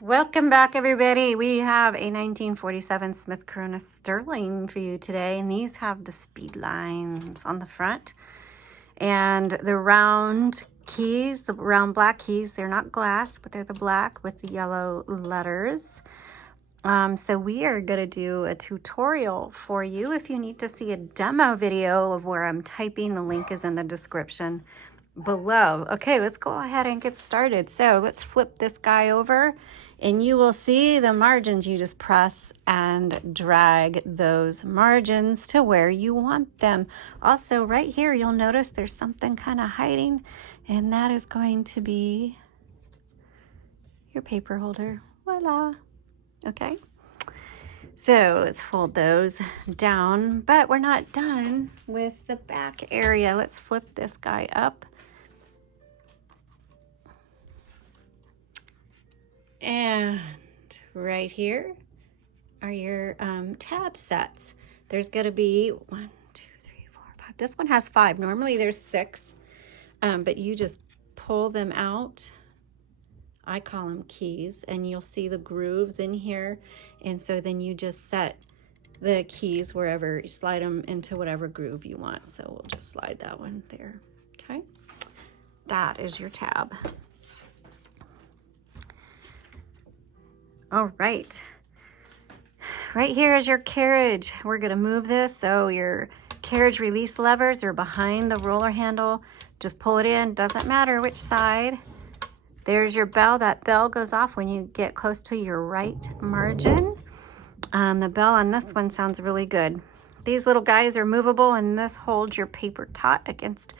Welcome back, everybody. We have a 1947 Smith Corona Sterling for you today, and these have the speed lines on the front and the round keys, the round black keys. They're not glass, but they're the black with the yellow letters. So we are going to do a tutorial for you. If you need to see a demo video of where I'm typing, the link is in the description below. Okay, let's go ahead and get started. So let's flip this guy over, and you will see the margins. You just press and drag those margins to where you want them. Also, right here, you'll notice there's something kind of hiding, and that is going to be your paper holder. Voila. Okay. So let's fold those down, but we're not done with the back area. Let's flip this guy up. And right here are your tab sets. There's going to be 1, 2, 3, 4, 5. This one has 5. Normally there's 6, but you just pull them out. I call them keys, and you'll see the grooves in here. And so then you just set the keys wherever, you slide them into whatever groove you want. So we'll just slide that one there. Okay. That is your tab. All right. Right here is your carriage. We're going to move this. So your carriage release levers are behind the roller handle. Just pull it in. Doesn't matter which side. There's your bell. That bell goes off when you get close to your right margin. The bell on this one sounds really good. These little guys are movable, and this holds your paper taut against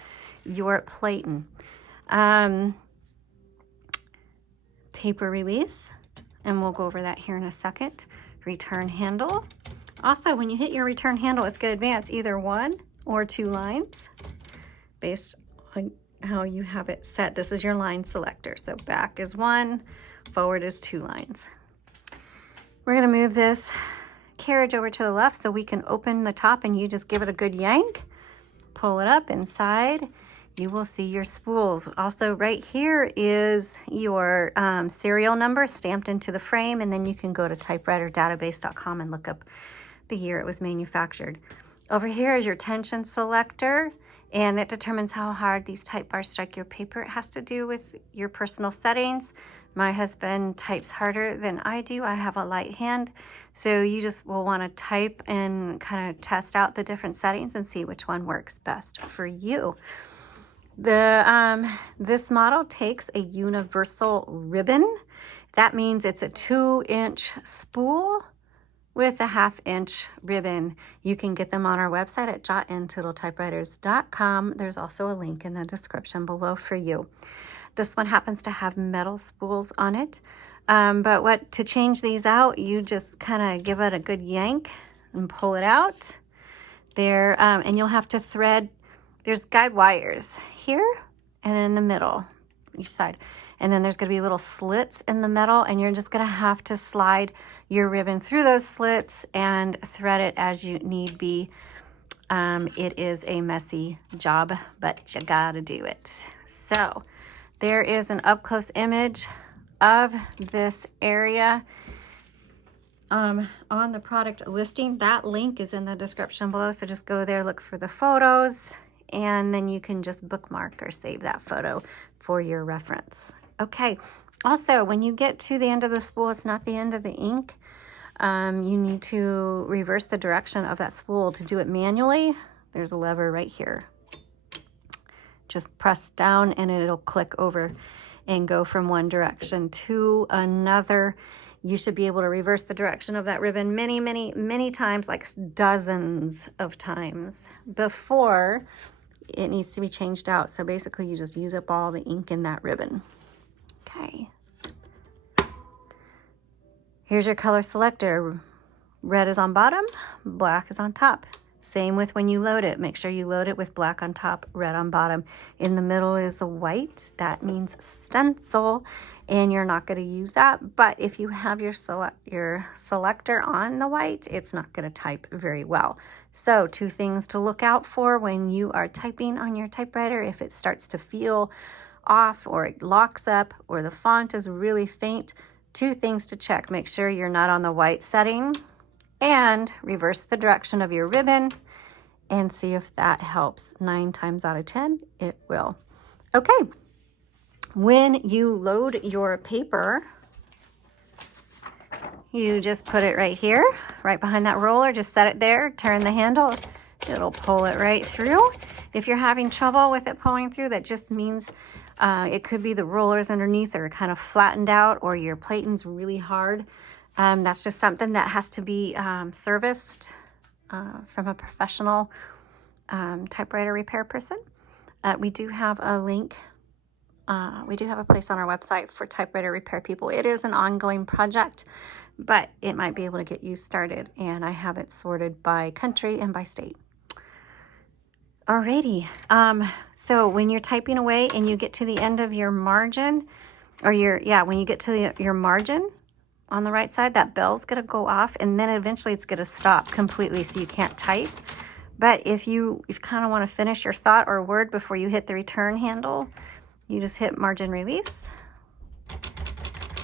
your platen. Paper release, and we'll go over that here in a second. Return handle. Also, when you hit your return handle, it's going to advance either 1 or 2 lines based on how you have it set. This is your line selector. So back is 1, forward is 2 lines. We're going to move this carriage over to the left so we can open the top, and you just give it a good yank. Pull it up inside. You will see your spools. Also right here is your serial number stamped into the frame, and then you can go to typewriterdatabase.com and look up the year it was manufactured. Over here is your tension selector, and it determines how hard these type bars strike your paper. It has to do with your personal settings. My husband types harder than I do. I have a light hand. So you just will want to type and kind of test out the different settings and see which one works best for you. This model takes a universal ribbon. That means it's a 2-inch spool with a 1/2-inch ribbon. You can get them on our website at jotandtittletypewriters.com. There's also a link in the description below for you. This one happens to have metal spools on it. But to change these out, you just kind of give it a good yank and pull it out there. And you'll have to thread, there's guide wires here and in the middle, each side. And then there's going to be little slits in the middle, and you're just going to have to slide your ribbon through those slits and thread it as you need be. It is a messy job, but you got to do it. So there is an up-close image of this area on the product listing. That link is in the description below, so just go there, look for the photos, and then you can just bookmark or save that photo for your reference. Okay, also when you get to the end of the spool, it's not the end of the ink. You need to reverse the direction of that spool. To do it manually, there's a lever right here. Just press down and it'll click over and go from one direction to another. You should be able to reverse the direction of that ribbon many, many, many times, like dozens of times before it needs to be changed out. So basically you just use up all the ink in that ribbon. Okay. Here's your color selector. Red is on bottom, black is on top. Same with when you load it. Make sure you load it with black on top, red on bottom. In the middle is the white. That means stencil, and you're not going to use that. But if you have your selector on the white, it's not going to type very well. So 2 things to look out for when you are typing on your typewriter. If it starts to feel off, or it locks up, or the font is really faint, 2 things to check. Make sure you're not on the white setting, and reverse the direction of your ribbon and see if that helps. 9 times out of 10, it will. Okay, when you load your paper, you just put it right here, right behind that roller. Just set it there, turn the handle, it'll pull it right through. If you're having trouble with it pulling through, that just means it could be the rollers underneath are kind of flattened out, or your plating's really hard. That's just something that has to be serviced from a professional typewriter repair person. We do have a link. We do have a place on our website for typewriter repair people. It is an ongoing project, but it might be able to get you started. And I have it sorted by country and by state. Alrighty. So when you're typing away and you get to the end of your margin, or when you get to your margin, on the right side, that bell's going to go off, and then eventually it's going to stop completely, so you can't type. But if you kind of want to finish your thought or word before you hit the return handle, you just hit margin release,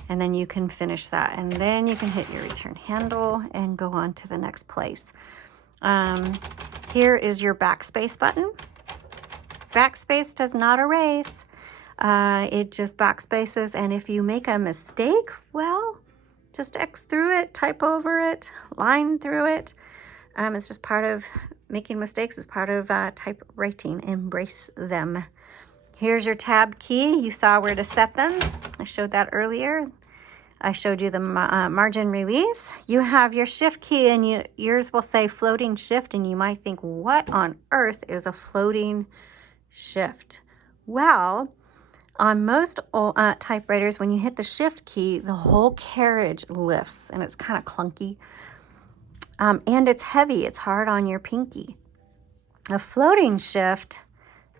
and then you can finish that, and then you can hit your return handle and go on to the next place. Here is your backspace button. Backspace does not erase. It just backspaces, and if you make a mistake, well, just X through it, type over it, line through it. It's just part of making mistakes, is part of typewriting. Embrace them. Here's your tab key. You saw where to set them. I showed that earlier. I showed you the margin release. You have your shift key, and yours will say floating shift, and you might think, what on earth is a floating shift? Well, on most typewriters, when you hit the shift key, the whole carriage lifts, and it's kind of clunky. And it's heavy. It's hard on your pinky. A floating shift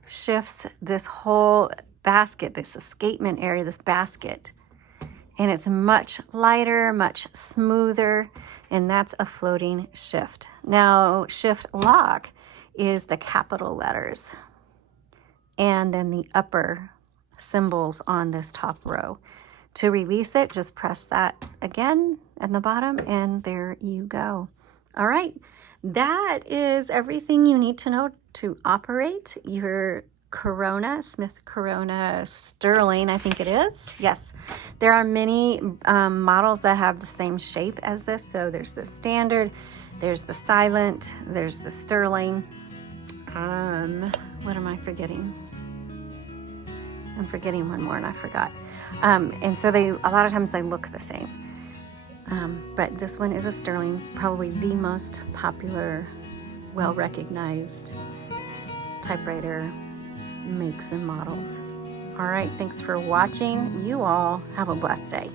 shifts this whole basket, this escapement area, this basket. And it's much lighter, much smoother, and that's a floating shift. Now, shift lock is the capital letters, and then the upper symbols on this top row. To release it, just press that again at the bottom, and there you go. All right, that is everything you need to know to operate your Corona, Smith Corona Sterling, I think it is. Yes, there are many models that have the same shape as this. So there's the standard, there's the silent, there's the Sterling. What am I forgetting? I'm forgetting one more, and I forgot. And so a lot of times they look the same. But this one is a Sterling, probably the most popular, well-recognized typewriter makes and models. All right, thanks for watching. You all have a blessed day.